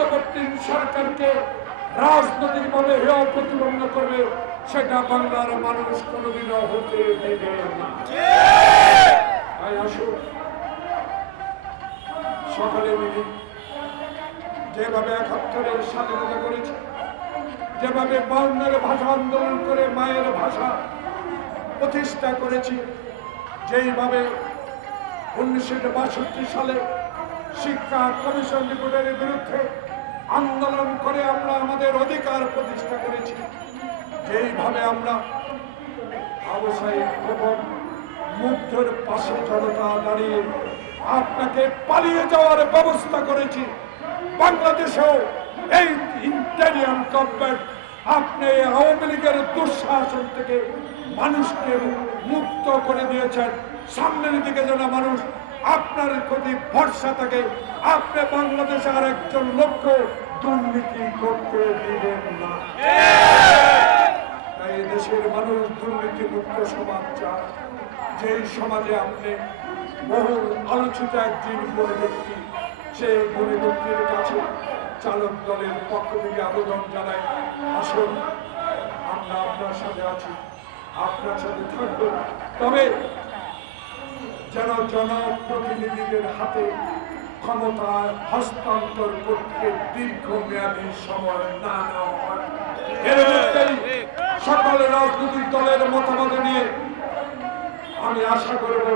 অন্তর্বর্তী সরকারকে রাজনৈতিকভাবে হেয় প্রতিপন্ন করবে, সেটা বাংলার মানুষ কোনোদিনও হতে দেবে না। তাই আসুন সকালে মিলে যেভাবে ৭১-এর স্বাধীনতা করেছে, যেভাবে ৫২-এর ভাষা আন্দোলন করে মায়ের ভাষা প্রতিষ্ঠা করেছি, যেইভাবে ১৯৬২ সালে শিক্ষা কমিশন রিপোর্টের বিরুদ্ধে আন্দোলন করে আমরা আমাদের অধিকার প্রতিষ্ঠা করেছি, যেইভাবে আমরা আবু সাঈদ খোকন মুগ্ধের পাশে জনতা দাঁড়িয়ে আপনাকে পালিয়ে যাওয়ার ব্যবস্থা করেছি, বাংলাদেশেও এই ইন্টারিয়াম গভর্নমেন্ট আপনি আওয়ামী লীগের দুঃশাসন থেকে মানুষকে মুক্ত করে দিয়েছেন। সামনের দিকে যেন মানুষ আপনার প্রতি ভরসা থাকে, আপনি বাংলাদেশে আর একজন লোককে দুর্নীতি করতে দিবেন না। তাই দেশের মানুষ দুর্নীতি মুক্ত সমাজ চায়, যে সমাজে আপনি বহুল আলোচিত একজন বড় ব্যক্তি, সেই বড় ব্যক্তির কাছে চালক দলের পক্ষ থেকে আবেদন জানাই, আসুন আমরা আপনার সাথে আছি, আপনার সাথে থাকবো, তবে যেন জনপ্রতিনিধিদের হাতে ক্ষমতা হস্তান্তর করতে দীর্ঘমেয়াদী সময় না নেওয়া হয়। এর মধ্যেই সকল রাজনৈতিক দলের মতামত নিয়ে আমি আশা করব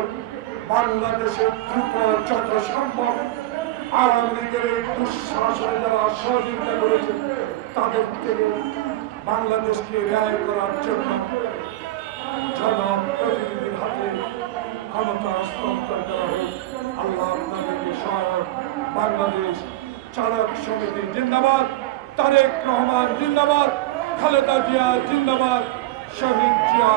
বাংলাদেশের দ্রুত যত সম্ভব আওয়ামী লীগের এই দুঃশাসনে যারা সহযোগিতা করেছে তাদের থেকে বাংলাদেশকে ন্যায় করার জন্য জনপ্রতিনিধির হাতে ক্ষমতা হস্তান্তর করা হোক। আল্লাহ আপনাদেরকে সহায়ক। বাংলাদেশ চালক সমিতি জিন্দাবাদ, তারেক রহমান জিন্দাবাদ, খালেদা জিয়া জিন্দাবাদ, শহীদ জিয়া